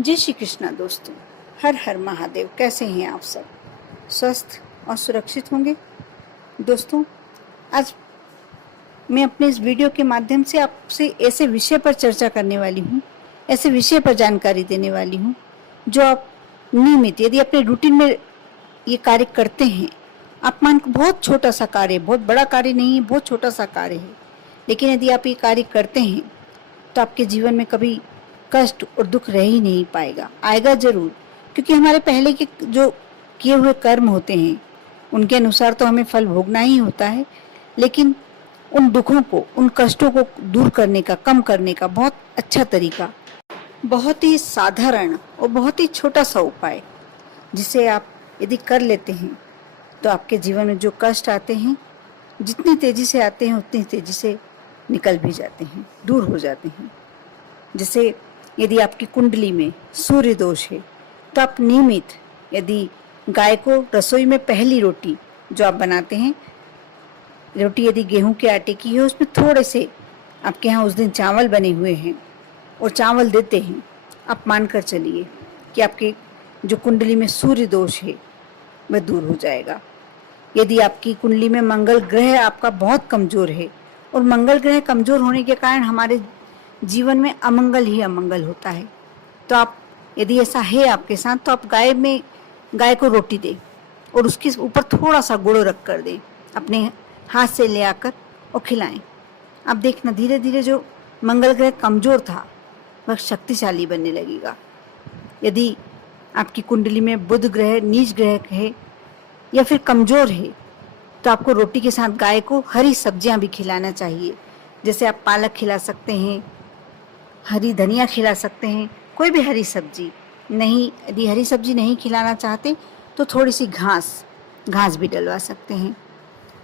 जय श्री कृष्णा दोस्तों। हर हर महादेव। कैसे हैं आप सब? स्वस्थ और सुरक्षित होंगे। दोस्तों, आज मैं अपने इस वीडियो के माध्यम से आपसे ऐसे विषय पर चर्चा करने वाली हूँ, ऐसे विषय पर जानकारी देने वाली हूँ जो आप नियमित यदि अपने रूटीन में ये कार्य करते हैं, आप मान बहुत छोटा सा कार्य, बहुत बड़ा कार्य नहीं है, बहुत छोटा सा कार्य है, लेकिन यदि आप ये कार्य करते हैं तो आपके जीवन में कभी कष्ट और दुख रह ही नहीं पाएगा। आएगा जरूर, क्योंकि हमारे पहले के जो किए हुए कर्म होते हैं उनके अनुसार तो हमें फल भोगना ही होता है, लेकिन उन दुखों को, उन कष्टों को दूर करने का, कम करने का बहुत अच्छा तरीका, बहुत ही साधारण और बहुत ही छोटा सा उपाय, जिसे आप यदि कर लेते हैं तो आपके जीवन में जो कष्ट आते हैं, जितनी तेजी से आते हैं उतनी तेजी से निकल भी जाते हैं, दूर हो जाते हैं। जैसे यदि आपकी कुंडली में सूर्य दोष है तो आप नियमित यदि गाय को रसोई में पहली रोटी जो आप बनाते हैं, रोटी यदि गेहूं के आटे की है, उसमें थोड़े से आपके यहाँ उस दिन चावल बने हुए हैं और चावल देते हैं, आप मानकर चलिए कि आपके जो कुंडली में सूर्य दोष है वह दूर हो जाएगा। यदि आपकी कुंडली में मंगल ग्रह आपका बहुत कमजोर है, और मंगल ग्रह कमजोर होने के कारण हमारे जीवन में अमंगल ही अमंगल होता है, तो आप यदि ऐसा है आपके साथ तो आप गाय को रोटी दें और उसके ऊपर थोड़ा सा गुड़ रख कर दें, अपने हाथ से ले आकर और खिलाएं। आप देखना धीरे धीरे जो मंगल ग्रह कमजोर था वह शक्तिशाली बनने लगेगा। यदि आपकी कुंडली में बुध ग्रह नीच ग्रह है या फिर कमजोर है तो आपको रोटी के साथ गाय को हरी सब्जियां भी खिलाना चाहिए। जैसे आप पालक खिला सकते हैं, हरी धनिया खिला सकते हैं, कोई भी हरी सब्जी नहीं। यदि हरी सब्जी नहीं खिलाना चाहते तो थोड़ी सी घास भी डलवा सकते हैं।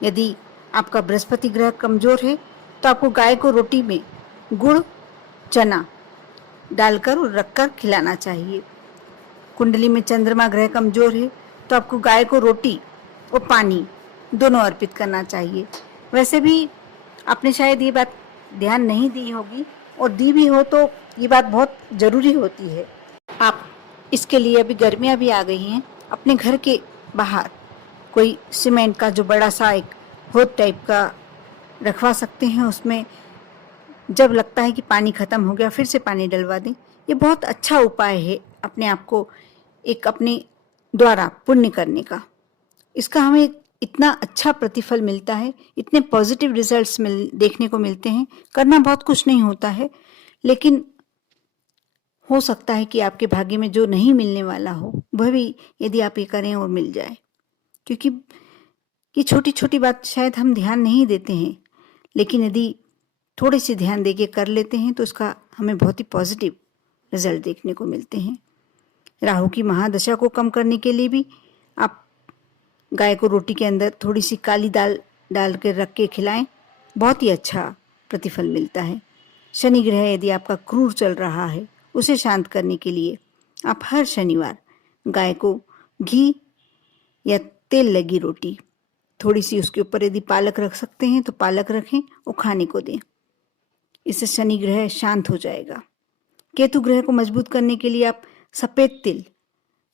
यदि आपका बृहस्पति ग्रह कमजोर है तो आपको गाय को रोटी में गुड़ चना डालकर और रखकर खिलाना चाहिए। कुंडली में चंद्रमा ग्रह कमजोर है तो आपको गाय को रोटी और पानी दोनों अर्पित करना चाहिए। वैसे भी आपने शायद ये बात ध्यान नहीं दी होगी, और दी भी हो तो ये बात बहुत ज़रूरी होती है। आप इसके लिए, अभी गर्मियाँ भी आ गई हैं, अपने घर के बाहर कोई सीमेंट का जो बड़ा सा एक होद टाइप का रखवा सकते हैं। उसमें जब लगता है कि पानी ख़त्म हो गया फिर से पानी डलवा दें। ये बहुत अच्छा उपाय है अपने आप को एक अपने द्वारा पुण्य करने का। इसका हमें इतना अच्छा प्रतिफल मिलता है, इतने पॉजिटिव रिजल्ट्स देखने को मिलते हैं। करना बहुत कुछ नहीं होता है, लेकिन हो सकता है कि आपके भाग्य में जो नहीं मिलने वाला हो वह भी यदि आप ये करें और मिल जाए। क्योंकि ये छोटी छोटी बात शायद हम ध्यान नहीं देते हैं, लेकिन यदि थोड़ी सी ध्यान दे के कर लेते हैं तो उसका हमें बहुत ही पॉजिटिव रिजल्ट देखने को मिलते हैं। राहु की महादशा को कम करने के लिए भी आप गाय को रोटी के अंदर थोड़ी सी काली दाल डाल के रख के खिलाएं, बहुत ही अच्छा प्रतिफल मिलता है। शनि ग्रह यदि आपका क्रूर चल रहा है, उसे शांत करने के लिए आप हर शनिवार गाय को घी या तेल लगी रोटी, थोड़ी सी उसके ऊपर यदि पालक रख सकते हैं तो पालक रखें और खाने को दें। इससे शनि ग्रह शांत हो जाएगा। केतु ग्रह को मजबूत करने के लिए आप सफ़ेद तिल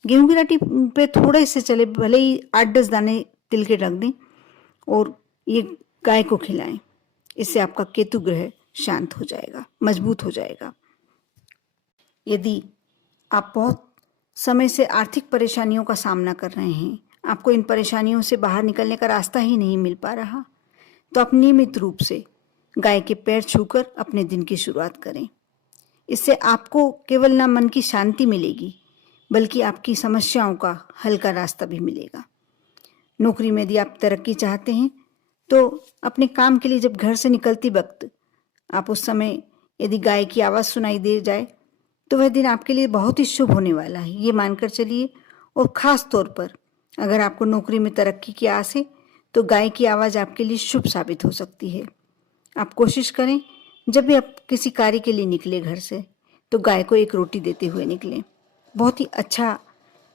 गेहूं की रोटी पे थोड़े से चले, भले ही 8-10 दाने तिल के रख दें और ये गाय को खिलाएं। इससे आपका केतु ग्रह शांत हो जाएगा, मजबूत हो जाएगा। यदि आप बहुत समय से आर्थिक परेशानियों का सामना कर रहे हैं, आपको इन परेशानियों से बाहर निकलने का रास्ता ही नहीं मिल पा रहा, तो आप नियमित रूप से गाय के पैर छूकर अपने दिन की शुरुआत करें। इससे आपको केवल ना मन की शांति मिलेगी, बल्कि आपकी समस्याओं का हल का रास्ता भी मिलेगा। नौकरी में यदि आप तरक्की चाहते हैं तो अपने काम के लिए जब घर से निकलती वक्त आप उस समय यदि गाय की आवाज़ सुनाई दे जाए तो वह दिन आपके लिए बहुत ही शुभ होने वाला है, ये मानकर चलिए। और ख़ास तौर पर अगर आपको नौकरी में तरक्की की आस है तो गाय की आवाज़ आपके लिए शुभ साबित हो सकती है। आप कोशिश करें जब भी आप किसी कार्य के लिए निकले घर से तो गाय को एक रोटी देते हुए निकलें। बहुत ही अच्छा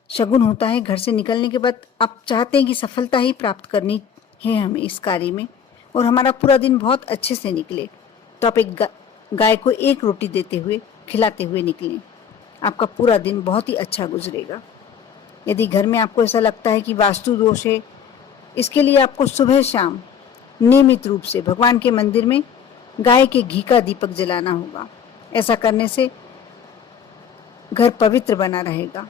शगुन होता है। घर से निकलने के बाद आप चाहते हैं कि सफलता ही प्राप्त करनी है हमें इस कार्य में, और हमारा पूरा दिन बहुत अच्छे से निकले, तो आप एक गाय को एक रोटी देते हुए, खिलाते हुए निकलें। आपका पूरा दिन बहुत ही अच्छा गुजरेगा। यदि घर में आपको ऐसा लगता है कि वास्तु दोष है, इसके लिए आपको सुबह शाम नियमित रूप से भगवान के मंदिर में गाय के घी का दीपक जलाना होगा। ऐसा करने से घर पवित्र बना रहेगा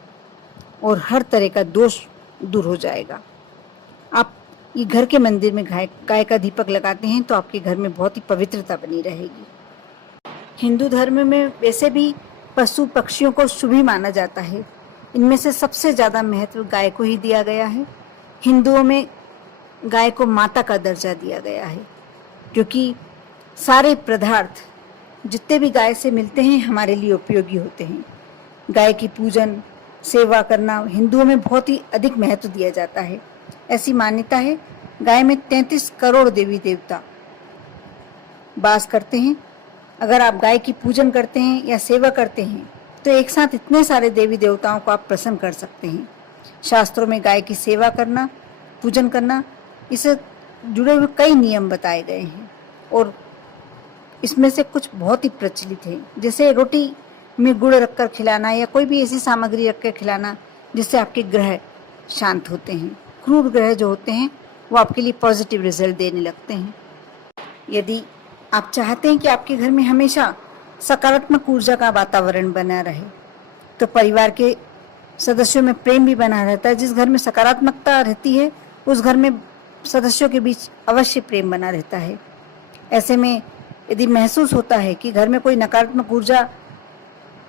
और हर तरह का दोष दूर हो जाएगा। आप ये घर के मंदिर में गाय का दीपक लगाते हैं तो आपके घर में बहुत ही पवित्रता बनी रहेगी। हिंदू धर्म में वैसे भी पशु पक्षियों को शुभ ही माना जाता है। इनमें से सबसे ज़्यादा महत्व गाय को ही दिया गया है। हिंदुओं में गाय को माता का दर्जा दिया गया है, क्योंकि सारे पदार्थ जितने भी गाय से मिलते हैं हमारे लिए उपयोगी होते हैं। गाय की पूजन सेवा करना हिंदुओं में बहुत ही अधिक महत्व दिया जाता है। ऐसी मान्यता है गाय में 33 करोड़ देवी देवता वास करते हैं। अगर आप गाय की पूजन करते हैं या सेवा करते हैं तो एक साथ इतने सारे देवी देवताओं को आप प्रसन्न कर सकते हैं। शास्त्रों में गाय की सेवा करना, पूजन करना, इससे जुड़े हुए कई नियम बताए गए हैं और इसमें से कुछ बहुत ही प्रचलित हैं, जैसे रोटी में गुड़ रखकर खिलाना या कोई भी ऐसी सामग्री रखकर खिलाना जिससे आपके ग्रह शांत होते हैं। क्रूर ग्रह जो होते हैं वो आपके लिए पॉजिटिव रिजल्ट देने लगते हैं। यदि आप चाहते हैं कि आपके घर में हमेशा सकारात्मक ऊर्जा का वातावरण बना रहे तो परिवार के सदस्यों में प्रेम भी बना रहता है। जिस घर में सकारात्मकता रहती है उस घर में सदस्यों के बीच अवश्य प्रेम बना रहता है। ऐसे में यदि महसूस होता है कि घर में कोई नकारात्मक ऊर्जा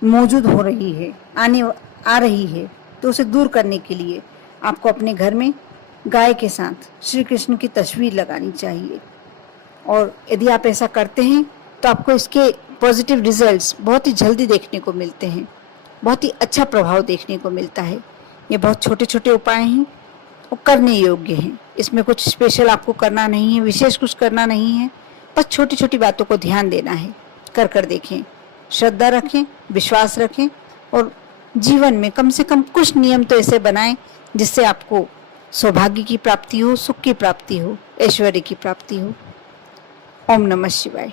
मौजूद हो रही है, आ रही है, तो उसे दूर करने के लिए आपको अपने घर में गाय के साथ श्री कृष्ण की तस्वीर लगानी चाहिए। और यदि आप ऐसा करते हैं तो आपको इसके पॉजिटिव रिजल्ट्स बहुत ही जल्दी देखने को मिलते हैं, बहुत ही अच्छा प्रभाव देखने को मिलता है। ये बहुत छोटे छोटे उपाय हैं और करने योग्य हैं। इसमें कुछ स्पेशल आपको करना नहीं है, विशेष कुछ करना नहीं है, बस छोटी छोटी बातों को ध्यान देना है। कर देखें, श्रद्धा रखें, विश्वास रखें और जीवन में कम से कम कुछ नियम तो ऐसे बनाएं जिससे आपको सौभाग्य की प्राप्ति हो, सुख की प्राप्ति हो, ऐश्वर्य की प्राप्ति हो। ओम नमः शिवाय।